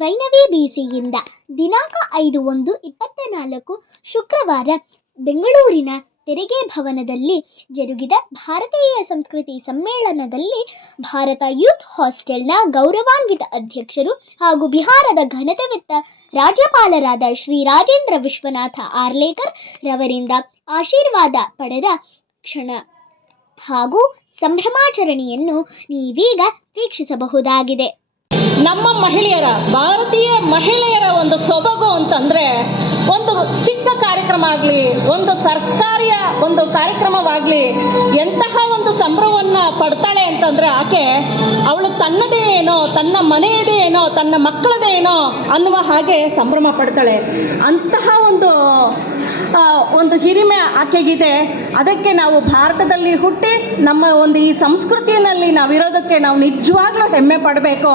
ವೈನವಿ ಬಿಸಿಯಿಂದ ದಿನಾಂಕ 5/1/24 ಶುಕ್ರವಾರ ಬೆಂಗಳೂರಿನ ತೆರಿಗೆ ಭವನದಲ್ಲಿ ಜರುಗಿದ ಭಾರತೀಯ ಸಂಸ್ಕೃತಿ ಸಮ್ಮೇಳನದಲ್ಲಿ ಭಾರತ ಯೂತ್ ಹಾಸ್ಟೆಲ್ನ ಗೌರವಾನ್ವಿತ ಅಧ್ಯಕ್ಷರು ಹಾಗೂ ಬಿಹಾರದ ಘನತೆವೆತ್ತ ರಾಜ್ಯಪಾಲರಾದ ಶ್ರೀ ರಾಜೇಂದ್ರ ವಿಶ್ವನಾಥ ಆರ್ಲೇಕರ್ ರವರಿಂದ ಆಶೀರ್ವಾದ ಪಡೆದ ಕ್ಷಣ ಹಾಗೂ ಸಂಭ್ರಮಾಚರಣೆಯನ್ನು ನೀವೀಗ ವೀಕ್ಷಿಸಬಹುದಾಗಿದೆ. ನಮ್ಮ ಮಹಿಳೆಯರ, ಭಾರತೀಯ ಮಹಿಳೆಯರ ಒಂದು ಸೊಬಗು ಅಂತಂದರೆ, ಒಂದು ಚಿಕ್ಕ ಕಾರ್ಯಕ್ರಮ ಆಗಲಿ, ಒಂದು ಸರ್ಕಾರಿಯ ಒಂದು ಕಾರ್ಯಕ್ರಮವಾಗಲಿ, ಎಂತಹ ಒಂದು ಸಂಭ್ರಮವನ್ನು ಪಡ್ತಾಳೆ ಅಂತಂದರೆ ಆಕೆ ಅವಳು ತನ್ನದೇ ಏನೋ, ತನ್ನ ಮನೆಯದೇ ಏನೋ, ತನ್ನ ಮಕ್ಕಳದೇ ಏನೋ ಅನ್ನುವ ಹಾಗೆ ಸಂಭ್ರಮ ಪಡ್ತಾಳೆ. ಅಂತಹ ಒಂದು ಹಿರಿಮೆ ಆಕೆಗಿದೆ. ಅದಕ್ಕೆ ನಾವು ಭಾರತದಲ್ಲಿ ಹುಟ್ಟಿ ನಮ್ಮ ಒಂದು ಈ ಸಂಸ್ಕೃತಿಯಲ್ಲಿ ನಾವಿರೋದಕ್ಕೆ ನಾವು ನಿಜವಾಗ್ಲೂ ಹೆಮ್ಮೆ ಪಡಬೇಕು.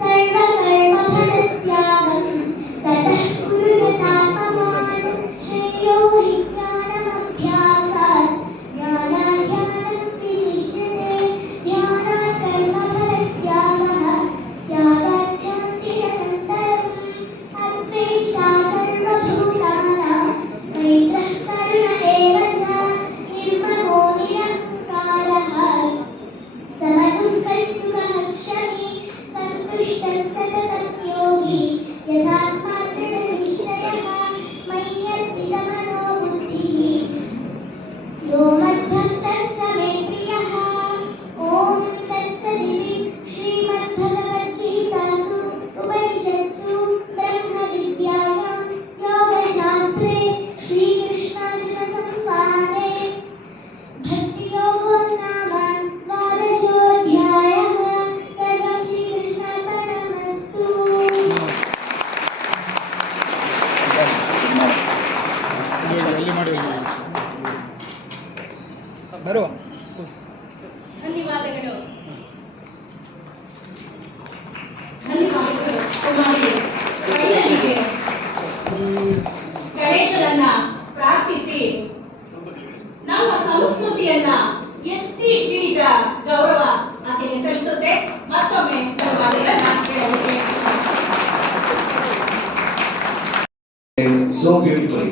सर्वकर्मफलत्यागं ततः कुरु यथापमानं श्रेयो हि ज्ञानमभ्यासात् ज्ञानाध्यानं विशिष्यते ध्यानात् कर्मफलत्यागः त्यागाच्छान्ति अनन्तरम् अद्वेष्टा सर्वभूतानां मैत्रः करुण एव च निर्ममो निरहङ्कारः समदुःखसुखक्षमी सन्तुष्टः सततं योगी यथात्मा दृढनिश्चयः मय्यर्पितमनो बुद्धिः यो मद्भक्तः स मे प्रियः ॐ तत्सदिति श्रीमद्भगवद्गीतासु उपनिषत्सु ब्रह्मविद्यायां योगशास्त्रे श्रीकृष्णार्जुनसंवादे भक्तियोगो नाम द्वादशोऽध्यायः सर्वं श्रीकृष्णार्पणमस्तु। ಎಲ್ಲಿ ಮಾಡಿ ಬರುವ ಧನ್ಯವಾದಗಳು ಧನ್ಯವಾದಗಳು ಕುಮಾರಿ ಕೈಯಲ್ಲಿಗೆ ಗಣೇಶನನ್ನ ಪ್ರಾರ್ಥಿಸಿ ನಮ್ಮ ಸಂಸ್ಕೃತಿಯನ್ನ ಎತ್ತಿ ಹಿಡಿದ ಗೌರವ ಆಕೆಗೆ ಸಲ್ಲಿಸುತ್ತೆ. ಮತ್ತೊಮ್ಮೆ ಧನ್ಯವಾದಗಳನ್ನ ಹೇಳಲಿಕ್ಕೆ so beautifully.